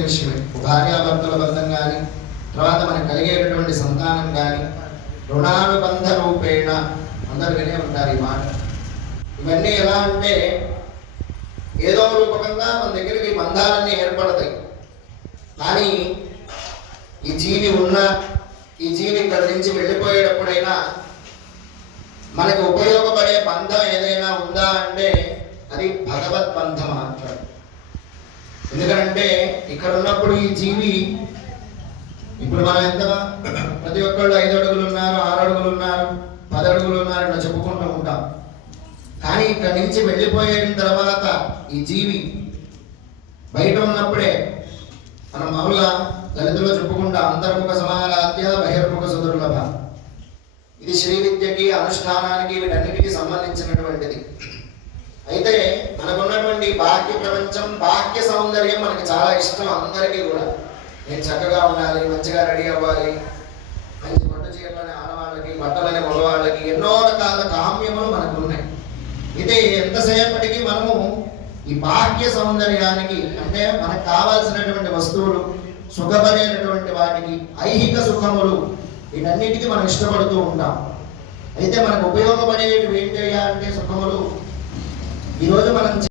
విషయమే భార్యాభర్తల బంధం కానీ తర్వాత మనకు కలిగేటటువంటి సంతానం కానీ రుణానుబంధ రూపేణ అందరు వినే ఉంటారు ఈ మాట. ఇవన్నీ ఎలా అంటే ఏదో రూపకంగా మన దగ్గరికి బంధాలన్నీ ఏర్పడతాయి. కానీ ఈ జీవి ఈ జీవి ఇక్కడి నుంచి వెళ్ళిపోయేటప్పుడైనా మనకు ఉపయోగపడే బంధం ఏదైనా ఉందా అంటే అది భగవద్బంధం మాత్రమే. ఎందుకంటే ఇక్కడ ఉన్నప్పుడు ఈ జీవి ఇప్పుడు మనం ఎంత ప్రతి ఒక్కళ్ళు 5 అడుగులు ఉన్నారు, 6 అడుగులు ఉన్నారు, 10 అడుగులు ఉన్నారు ఇట్లా చెప్పుకుంటూ ఉంటాం. కానీ ఇక్కడి నుంచి వెళ్ళిపోయిన తర్వాత ఈ జీవి బయట ఉన్నప్పుడే మనం మామూలుగా లలితలో చెప్పుకుంటా అంతర్ముఖ సమారాధ్య బహిర్ముఖ సుదుర్లభ. ఇది శ్రీ విద్యకి అనుష్ఠానానికి వీటన్నిటికీ సంబంధించినటువంటిది. అయితే మనకున్నటువంటి బాహ్య ప్రపంచం బాహ్య సౌందర్యం మనకి చాలా ఇష్టం అందరికీ కూడా. నేను చక్కగా ఉండాలి, మంచిగా రెడీ అవ్వాలి, మంచి పట్టు చీరలని ఆడవాళ్ళకి, బట్టలని మగవాళ్ళకి ఎన్నో రకాల కామ్యములు మనకు ఉన్నాయి. అయితే ఎంతసేపటికి మనము ఈ బాహ్య సౌందర్యానికి అంటే మనకు కావాల్సినటువంటి వస్తువులు సుఖపడేటటువంటి వాటికి ఐహిక సుఖములు వీటన్నిటికీ మనం ఇష్టపడుతూ ఉంటాం. అయితే మనకు ఉపయోగపడేవి ఏంటయ్యా అంటే సుఖములు ఈరోజు మనం